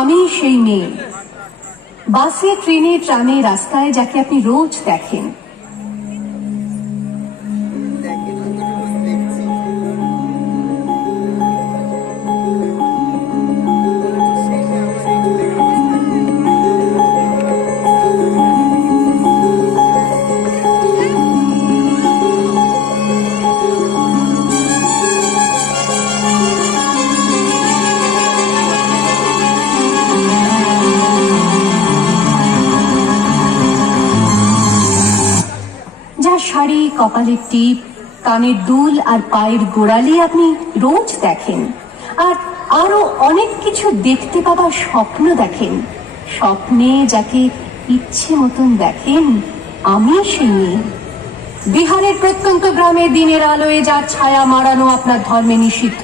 আমি সেই মেয়ে, বাসে, ট্রেনে, ট্রামে, রাস্তায় যাকে আপনি রোজ দেখেন। শাড়ি, কপালের টিপ, কানের দুল আর পায়ের গোড়ালি আপনি রোজ দেখেন, আর আরো অনেক কিছু দেখতে পাবার স্বপ্ন দেখেন। স্বপ্নে যাকে ইচ্ছে মতন দেখেন, আমি সেই মেয়ে। বিহারের প্রত্যন্ত গ্রামে দিনের আলোয় যার ছায়া মারানো আপনার ধর্মে নিষিদ্ধ,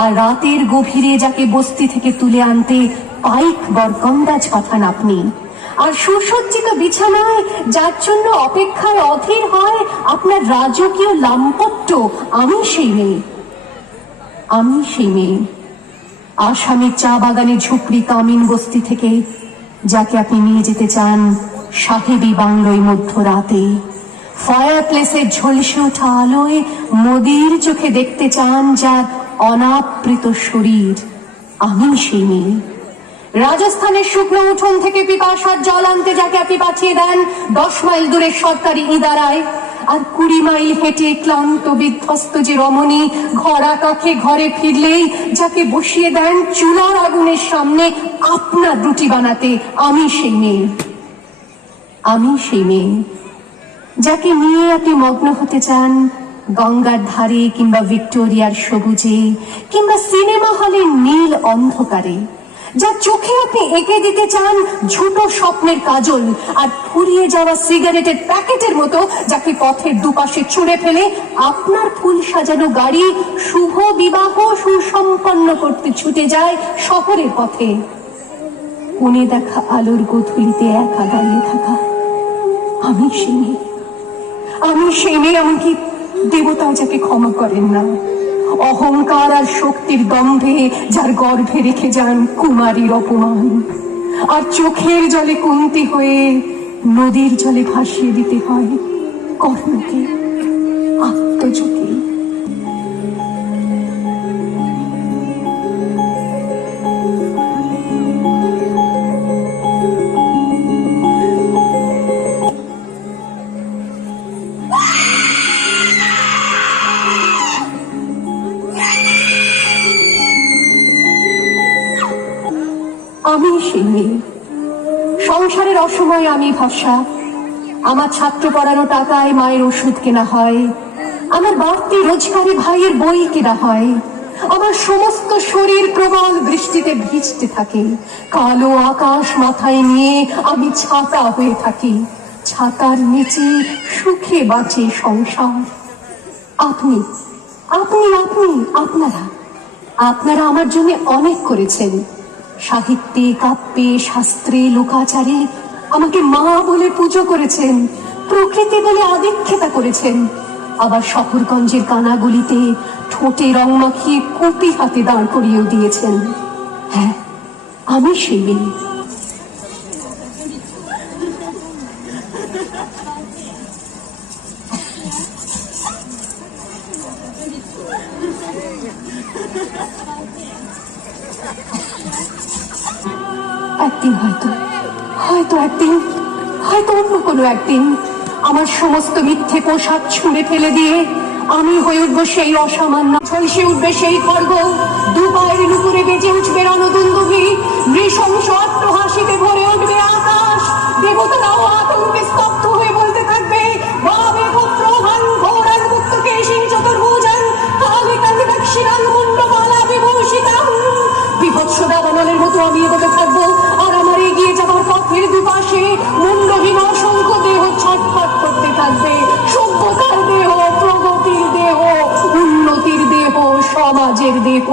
আর রাতের গভীরে যাকে বস্তি থেকে তুলে আনতে পাইক বরকন্দাজ পাঠান আপনি, আর সুসজ্জিত বিছানায় যার জন্য অপেক্ষায় অধীর হয় আপনার রাজকীয় লাম্পট্য, আমি সেই মেয়ে। আমি সেই মেয়ে, আসামের চা বাগানে ঝুপড়ি কামিন বস্তি থেকে যাকে আপনি নিয়ে যেতে চান সাহেবী বাংলোয় মধ্যরাতে। ফায়ার প্লেসের ঝলসে ওঠা আলোয় মোদির চোখে দেখতে চান যার অনাবৃত শরীর, আমি সেই মেয়ে। রাজস্থানের শুকনো উঠোন থেকে পিপাসার জল আনতে যাকে আপনি পাঠিয়ে দেন 10 মাইল দূরের সরকারি ইদারায়, আর 20 মাইল হেঁটে ক্লান্ত বিধ্বস্ত যে রমণী ঘরা কাখে ঘরে ফিরলেই যাকে বসিয়ে দেন চুলার আগুনের সামনে আপনার রুটি বানাতে, আমি সেই মেয়ে। আমি সেই মেয়ে যাকে নিয়ে আপনি মগ্ন হতে চান গঙ্গার ধারে, কিংবা ভিক্টোরিয়ার সবুজে, কিংবা সিনেমা হলের নীল অন্ধকারে, যার চোখে আপনি এঁকে দিতে চান ঝুটো স্বপ্নের কাজল, আর ফুরিয়ে যাওয়া সিগারেটের প্যাকেটের মতো যাকে পথের দুপাশে ছুঁড়ে ফেলে আপনার ফুল সাজানো গাড়ি শুভ বিবাহ সুসম্পন্ন করতে ছুটে যায় শহরের পথে। কোণে দেখা আলোর গোধূলিতে একা দাঁড়িয়ে থাকা, আমি সেই মেয়ে। আমি সেই মেয়ে, এমনকি দেবতাও যাকে ক্ষমা করেন না, অহংকার আর শক্তির দম্ভে যার গর্ভে রেখে যান কুমারীর অপমান, আর চোখের জলে কুন্তি হয়ে নদীর জলে ভাসিয়ে দিতে হয় কর্ণকে আত্মযোগে। আমি সেই মেয়ে, সংসারের অসময়ে আমি ভরসা। আমার ছাত্র পড়ানো টাকায় মায়ের ওষুধ কেনা হয়, আমার বাড়তি রোজগারে ভাইয়ের বই কেনা হয়, আমার সমস্ত শরীর প্রবল বৃষ্টিতে ভিজতে থাকে, কালো আকাশ মাথায় নিয়ে আমি ছাতা হয়ে থাকি, ছাতার নিচে সুখে বাঁচে সংসার। আপনি আপনি আপনি আপনারা আপনারা আমার জন্য অনেক করেছেন। সাহিত্যে, কাব্যে, শাস্ত্রে, লোকাচারে আমাকে মা বলে পুজো করেছেন, প্রকৃতি বলে আদিক্ষেতা করেছেন, আবার শহরগঞ্জের কানাগুলিতে ঠোঁটে রং মাখিয়ে কুপি হাতে দাঁড় করিয়েও দিয়েছেন। হ্যাঁ, আমি সেই মেয়ে। একদিন হয়তো অন্য কোনো একদিন আমার সমস্ত মিথ্যে পোশাক ছুঁড়ে ফেলে দিয়ে আমি হয়ে উঠবো সেই অসামান্য, ঝলসে উঠবে সেই খড়গ, দুপায়ের নুপুরে বেজে উঠবে রণদুন্দুভি, নৃশংস অট্টহাসিতে ভরে উঠবে আকাশ, দেবতারাও আতঙ্কে স্তব্ধ হয়ে বলতে থাকবে বাবে পুত্রহান ঘোরান মুক্তকেশিং চতুর্ভুজান কালে কালে দক্ষিণাং মুন্ডমালা বিভূষিতাং। বিভৎস দাবানলের মতো আমি এগোতে থাকবো, আর আমার এগিয়ে যাবার পথের দুপাশে মুন্ডহীন অসংখ্য দেহ ছটফট করতে থাকবে। সভ্যতার দেহ, প্রগতির দেহ, উন্নতির দেহ, সমাজের দেহ।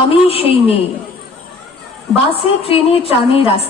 আমি সেই মেয়ে, বাসে ট্রেনে ট্রামে রাস্তায়